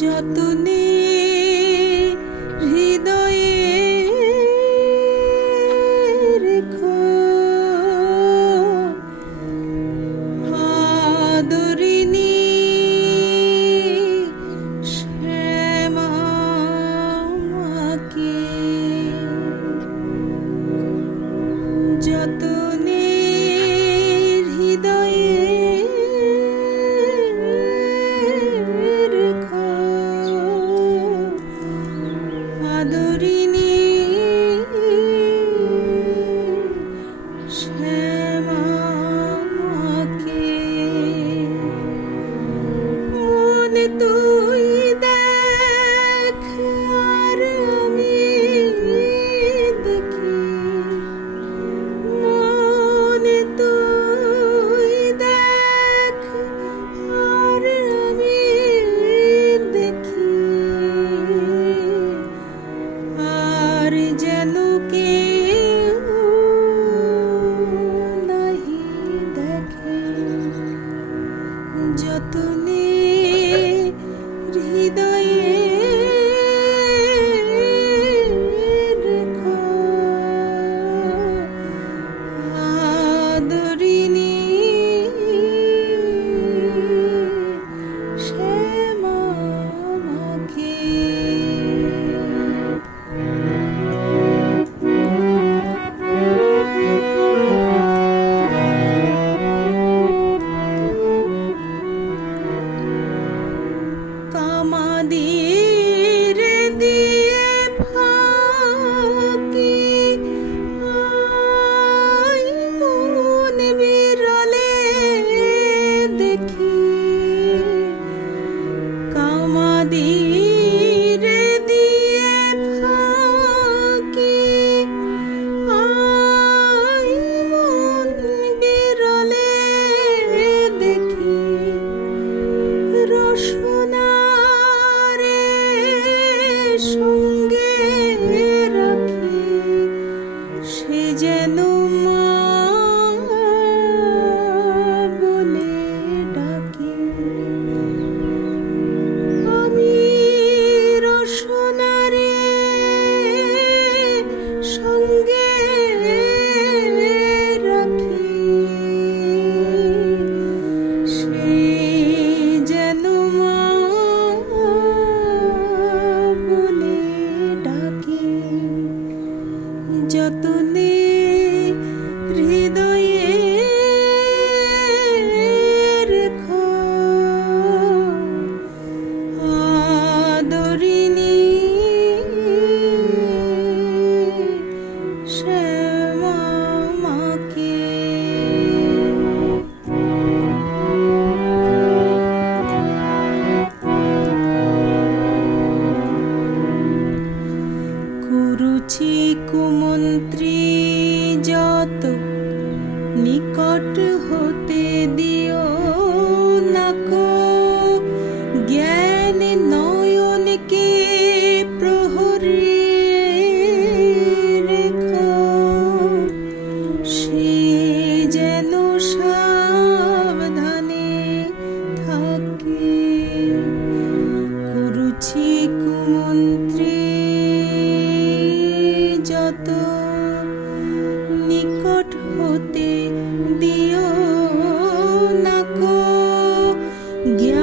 যতনে কুমন্ত্রী, যত নিকট হতে দিও নাকো জ্ঞান নয়নকে প্রহরে রেখ। সে যেন সাবধানে থাকে। কুরুচি কুমন্ত্রী yeah.